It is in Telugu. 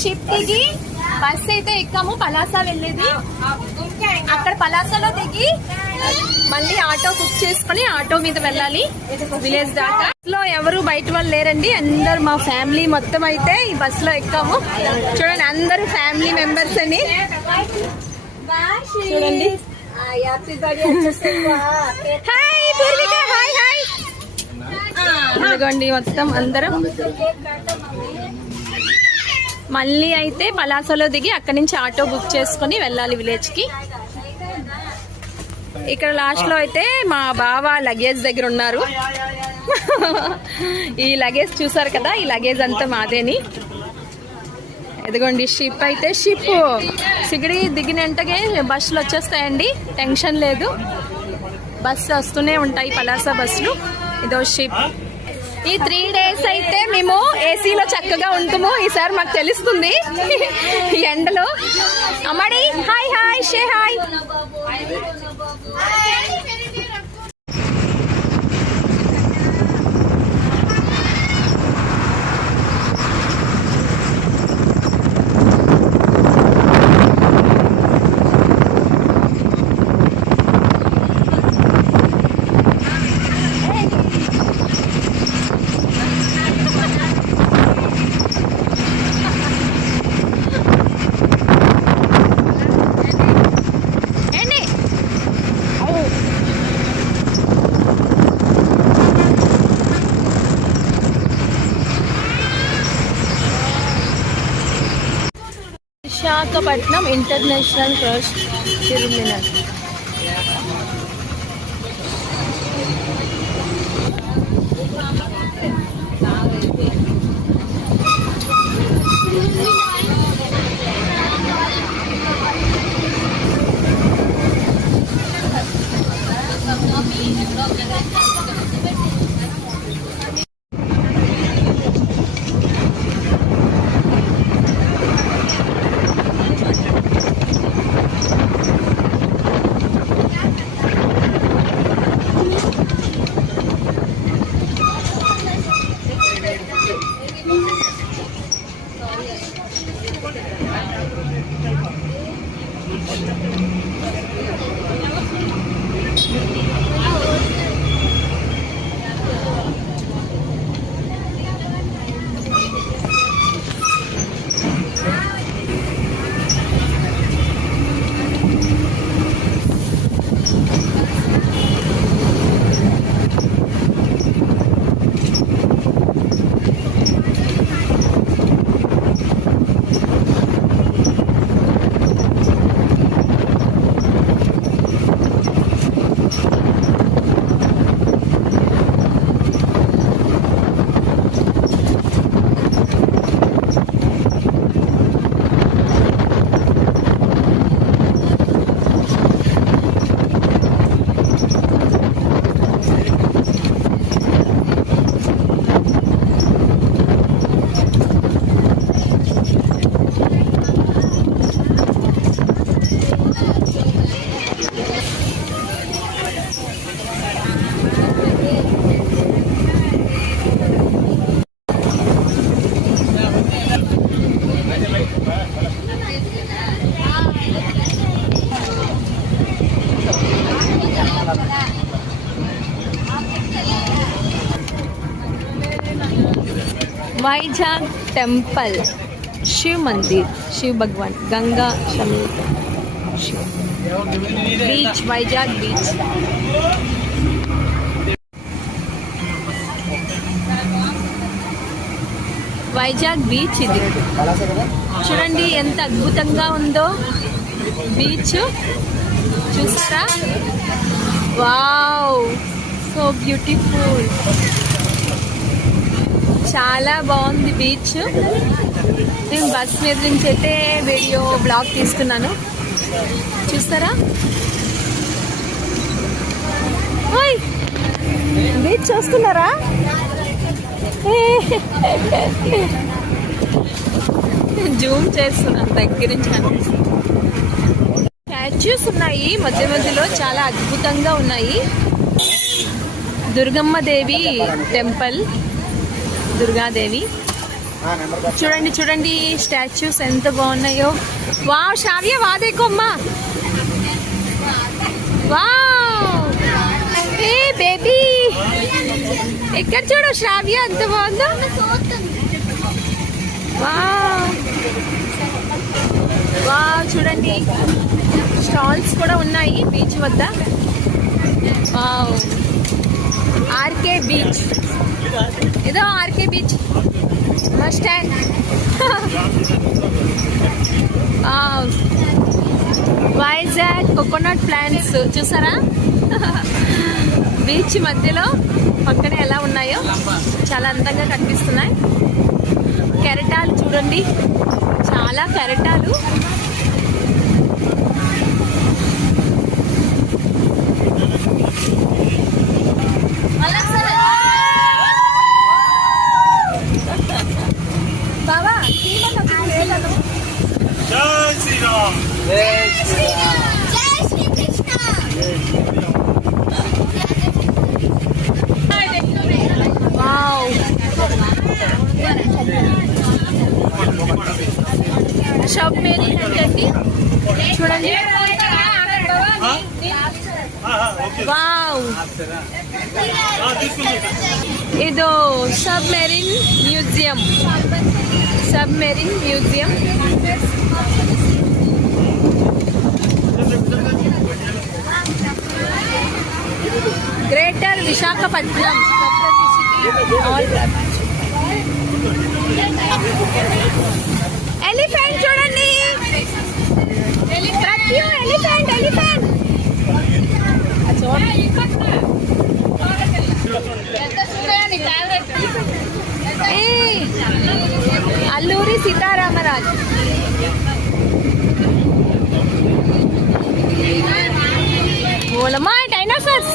షిప్ దిగి బస్ అయితే ఎక్కాము, పలాస వెళ్ళేది. అక్కడ పలాసలో దిగి మళ్ళీ ఆటో బుక్ చేసుకుని ఆటో మీద వెళ్ళాలి విలేజ్ దాకా. లో ఎవరు బయట వాళ్ళు లేరండి, అందరు మా ఫ్యామిలీ మొత్తం అయితే ఈ బస్ లో ఎక్కాము. చూడండి అందరు ఫ్యామిలీ మెంబర్స్ అని చూడండి. Hi Poorvika, hi hi. ఇదిగోండి మొత్తం అందరం మళ్ళీ అయితే పలాసలో దిగి అక్కడి నుంచి ఆటో బుక్ చేసుకుని వెళ్ళాలి విలేజ్ కి. ఇక్కడ లాస్ట్ లో అయితే మా బావ లగేజ్ దగ్గర ఉన్నారు. ఈ లగేజ్ చూసారు కదా, ఈ లగేజ్ అంతా మాదేని. ఎదుగోండి షిప్ అయితే, షిప్ సిగిడి దిగినంటగే బస్సులు వచ్చేస్తాయండి, టెన్షన్ లేదు. బస్సు వస్తూనే ఉంటాయి పలాస బస్సులు. ఇదో షిప్. ఈ 3 days అయితే మేము ఏసీలో చక్కగా ఉంటాము. ఈసారి మాకు తెలుస్తుంది ఈ ఎండలో. అమ్మడి హాయ్ హాయ్, షే hi. Visakhapatnam international cruise terminal. Vizag temple, Shiv మందిర్, శివ్ భగవాన్, గంగా సమేత Shiv. Beach, Vizag beach. Vizag beach ఇది చూడండి ఎంత అద్భుతంగా ఉందో బీచ్. చూసారా? Wow, so beautiful. చాలా బాగుంది బీచ్. నేను బస్ మీద నుంచి అయితే వీడియో బ్లాగ్ తీస్తున్నాను, చూస్తారా? ఓయ్, బీచ్ చూస్తున్నారా? జూమ్ చేస్తున్నాను, దగ్గర నుంచి అనిపిస్తుంది. స్టాచ్యూస్ ఉన్నాయి మధ్య మధ్యలో, చాలా అద్భుతంగా ఉన్నాయి. దుర్గమ్మ దేవి టెంపుల్, దుర్గాదేవి. చూడండి చూడండి స్టాచ్యూస్ ఎంత బాగున్నాయో. వావ్ శ్రావ్య వాదేకోమ్మా. వావ్ ఏ బేబీ ఎక్కడ చూడు శ్రావ్య ఎంత బాగుందో. వావ్ వావ్ చూడండి స్టాల్స్ కూడా ఉన్నాయి బీచ్ వద్ద. వావ్ ఆర్కే బీచ్, ఏదో RK beach bus stand. Vizag coconut plants చూసారా బీచ్ మధ్యలో పక్కనే ఎలా ఉన్నాయో చాలా అందంగా కనిపిస్తున్నాయి. కెరటాలు చూడండి, చాలా కెరటాలు. బాబా జై శ్రీరామ్. వావ్ సబ్మెరీన్ అంటే చూడండి. వావ్ ఇదో submarine museum, submarine museum. Greater Visakhapatnam elephant చూడండి. Elephant elephant Alluri Sitaramaraju. ఓలమ్మా డైనోసార్స్.